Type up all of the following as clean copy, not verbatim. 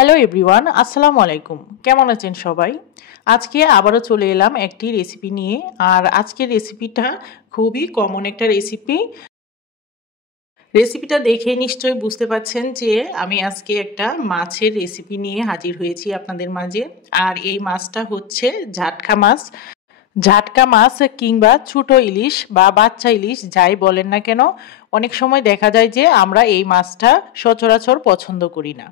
Hello everyone, আসসালামু আলাইকুম। কেমন আছেন সবাই? আজকে আবারও চলে এলাম একটি রেসিপি নিয়ে। আর আজকের রেসিপিটা খুবই কমন একটা রেসিপি। রেসিপিটা দেখে নিশ্চয়ই বুঝতে পারছেন যে আমি আজকে একটা মাছের রেসিপি নিয়ে হাজির হয়েছি আপনাদের মাঝে। আর এই মাছটা হচ্ছে ঝাটকা মাছ। ঝাটকা মাছ কিংবা ছোট ইলিশ বা বাচ্চা ইলিশ যাই বলেন না কেন, অনেক সময় দেখা যায় যে আমরা এই মাছটা সচরাচর পছন্দ করি না।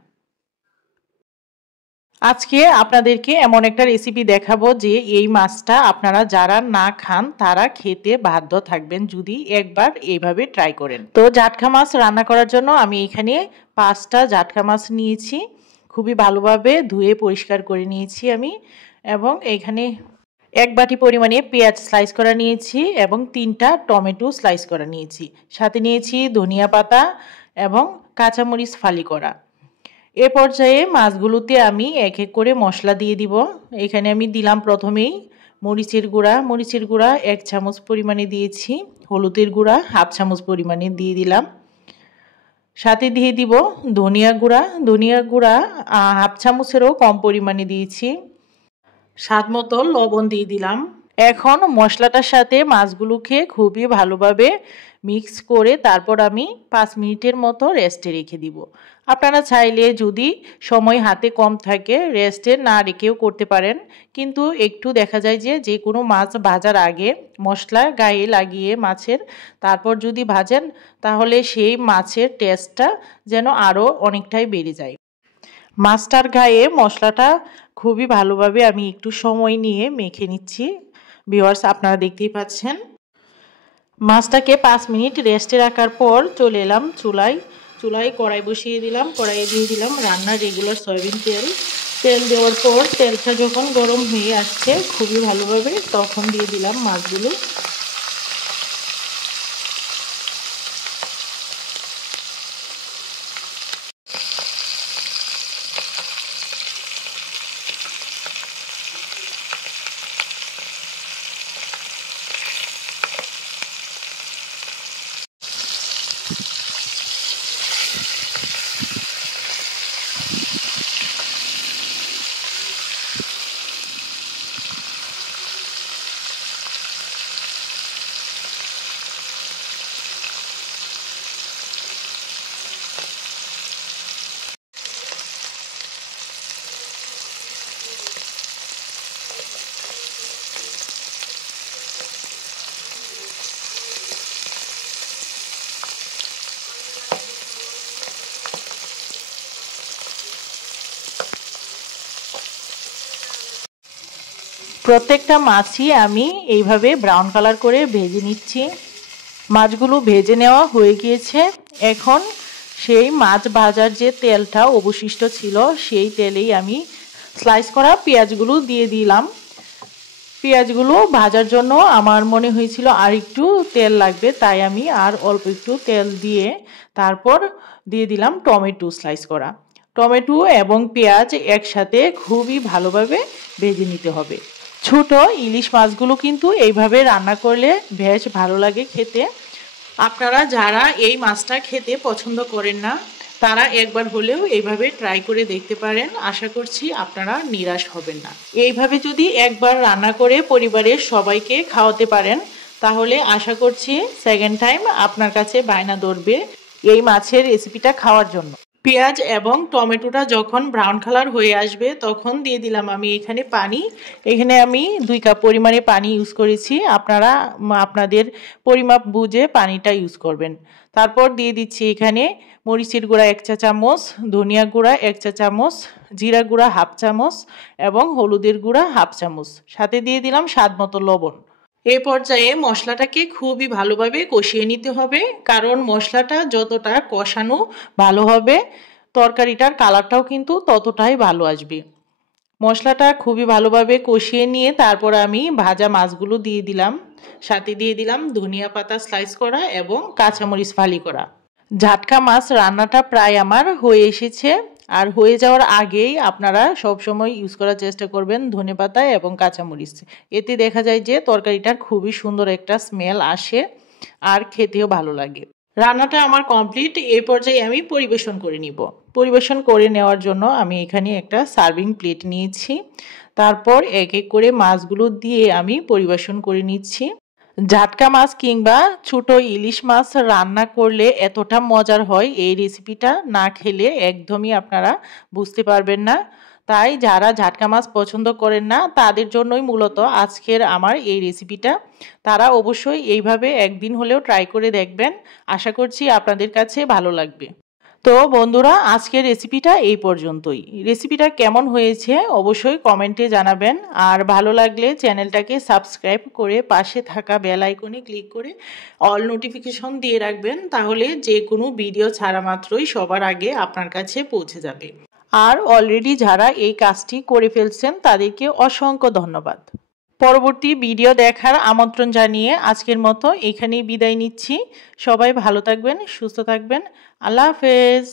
আজকে আপনাদেরকে এমন একটা রেসিপি দেখাবো যে এই মাছটা আপনারা যারা না খান তারা খেতে বাধ্য থাকবেন যদি একবার এইভাবে ট্রাই করেন। তো জাটকা মাছ রান্না করার জন্য আমি এখানে 5টা জাটকা মাছ নিয়েছি, খুবই ভালোভাবে ধুয়ে পরিষ্কার করে নিয়েছি আমি। এবং এখানে 1 বাটি পরিমাণে পেঁয়াজ স্লাইস করা নিয়েছি এবং 3টা টমেটো স্লাইস করা নিয়েছি। সাথে নিয়েছি ধনিয়া পাতা এবং কাঁচামরিচ ফালি করা। এ পর্যায়ে মাছগুলোতে আমি এক এক করে মশলা দিয়ে দিব। এখানে আমি দিলাম প্রথমেই মরিচের গুঁড়া 1 চামচ পরিমাণে দিয়েছি, হলুদের গুঁড়া 1/2 চামচ পরিমাণে দিয়ে দিলাম। সাথে দিয়ে দিব ধনিয়া গুঁড়া 1/2 চামচেরও কম পরিমাণে দিয়েছি। স্বাদ মতো লবণ দিয়ে দিলাম। এখন মশলাটার সাথে মাছগুলোকে খুবই ভালোভাবে মিক্স করে তারপর আমি 5 মিনিটের মতো রেস্টে রেখে দিব। আপনারা চাইলে যদি সময় হাতে কম থাকে রেস্টে না রেখেও করতে পারেন, কিন্তু একটু দেখা যায় যে কোনো মাছ ভাজার আগে মশলা গায়ে লাগিয়ে মাছের তারপর যদি ভাজেন তাহলে সেই মাছের টেস্টটা যেন আরও অনেকটাই বেড়ে যায়। মাছটার গায়ে মশলাটা খুবই ভালোভাবে আমি একটু সময় নিয়ে মেখে নিচ্ছি। ভিউয়ার্স, আপনারা দেখতেই পাচ্ছেন। মাছটাকে 5 মিনিট রেস্টে রাখার পর চলে এলাম চুলায় কড়াই বসিয়ে দিলাম। কড়াইয়ে দিয়ে দিলাম রান্নার রেগুলার সয়াবিন তেল দেওয়ার পর তেলটা যখন গরম হয়ে আসছে খুবই ভালোভাবে তখন দিয়ে দিলাম মাছগুলো। প্রত্যেকটা মাছই আমি এইভাবে ব্রাউন কালার করে ভেজে নিচ্ছি। মাছগুলো ভেজে নেওয়া হয়ে গিয়েছে। এখন সেই মাছ ভাজার যে তেলটা অবশিষ্ট ছিল সেই তেলেই আমি স্লাইস করা পেঁয়াজগুলো দিয়ে দিলাম। পেঁয়াজগুলো ভাজার জন্য আমার মনে হয়েছিল আর একটু তেল লাগবে, তাই আমি আর অল্প একটু তেল দিয়ে তারপর দিয়ে দিলাম টমেটো স্লাইস করা। টমেটো এবং পেঁয়াজ একসাথে খুবই ভালোভাবে ভেজে নিতে হবে। ছোট ইলিশ মাছগুলো কিন্তু এইভাবে রান্না করলে বেশ ভালো লাগে খেতে। আপনারা যারা এই মাছটা খেতে পছন্দ করেন না তারা একবার হলেও এইভাবে ট্রাই করে দেখতে পারেন। আশা করছি আপনারা নিরাশ হবেন না। এইভাবে যদি একবার রান্না করে পরিবারের সবাইকে খাওয়াতে পারেন তাহলে আশা করছি সেকেন্ড টাইম আপনার কাছে বায়না ধরবে এই মাছের রেসিপিটা খাওয়ার জন্য। পেঁয়াজ এবং টমেটোটা যখন ব্রাউন কালার হয়ে আসবে তখন দিয়ে দিলাম আমি এখানে পানি। এখানে আমি 2 কাপ পরিমাণে পানি ইউজ করেছি। আপনারা আপনাদের পরিমাপ বুঝে পানিটা ইউজ করবেন। তারপর দিয়ে দিচ্ছি এখানে মরিচের গুঁড়া 1 চা চামচ, ধনিয়া গুঁড়া 1 চা চামচ, জিরা গুঁড়া 1/2 চামচ এবং হলুদের গুঁড়া 1/2 চামচ। সাথে দিয়ে দিলাম স্বাদ মতো লবণ। এই পর্যায়ে মশলাটাকে খুবই ভালোভাবে কষিয়ে নিতে হবে, কারণ মশলাটা যতটা কষানো ভালো হবে তরকারিটার কালারটাও কিন্তু ততটাই ভালো আসবে। মশলাটা খুবই ভালোভাবে কষিয়ে নিয়ে তারপর আমি ভাজা মাছগুলো দিয়ে দিলাম। সাথে দিয়ে দিলাম ধনিয়া পাতা স্লাইস করা এবং কাঁচামরিচ ফালি করা। ঝাটকা মাছ রান্নাটা প্রায় আমার হয়ে এসেছে। আর হয়ে যাওয়ার আগেই আপনারা সব সময় ইউজ করার চেষ্টা করবেন ধনেপাতা এবং কাঁচামরিচ। এতে দেখা যায় যে তরকারিটার খুবই সুন্দর একটা স্মেল আসে আর খেতেও ভালো লাগে। রান্নাটা আমার কমপ্লিট। এই পর্যায়ে আমি পরিবেশন করে নিব। পরিবেশন করে নেওয়ার জন্য আমি এখানে একটা সার্ভিং প্লেট নিয়েছি। তারপর এক এক করে মাছগুলো দিয়ে আমি পরিবেশন করে নিচ্ছি। জাটকা মাছ কিংবা ছোট ইলিশ মাছ রান্না করলে এতটা মজার হয়, এই রেসিপিটা না খেলে একদমই আপনারা বুঝতে পারবেন না। তাই যারা জাটকা মাছ পছন্দ করেন না তাদের জন্যই মূলত আজকের আমার এই রেসিপিটা। তারা অবশ্যই এইভাবে একদিন হলেও ট্রাই করে দেখবেন। আশা করছি আপনাদের কাছে ভালো লাগবে। তো বন্ধুরা, আজকের রেসিপিটা এই পর্যন্তই। রেসিপিটা কেমন হয়েছে অবশ্যই কমেন্টে জানাবেন। আর ভালো লাগলে চ্যানেলটাকে সাবস্ক্রাইব করে পাশে থাকা বেল আইকনে ক্লিক করে অল নোটিফিকেশন দিয়ে রাখবেন, তাহলে যে কোনো ভিডিও ছাড়া মাত্রই সবার আগে আপনার কাছে পৌঁছে যাবে। আর অলরেডি যারা এই কাজটি করে ফেলছেন তাদেরকে অসংখ্য ধন্যবাদ। পরবর্তী ভিডিও দেখার আমন্ত্রণ জানিয়ে আজকের মতো এখানেই বিদায় নিচ্ছি। সবাই ভালো থাকবেন, সুস্থ থাকবেন। আল্লাহ হাফেজ।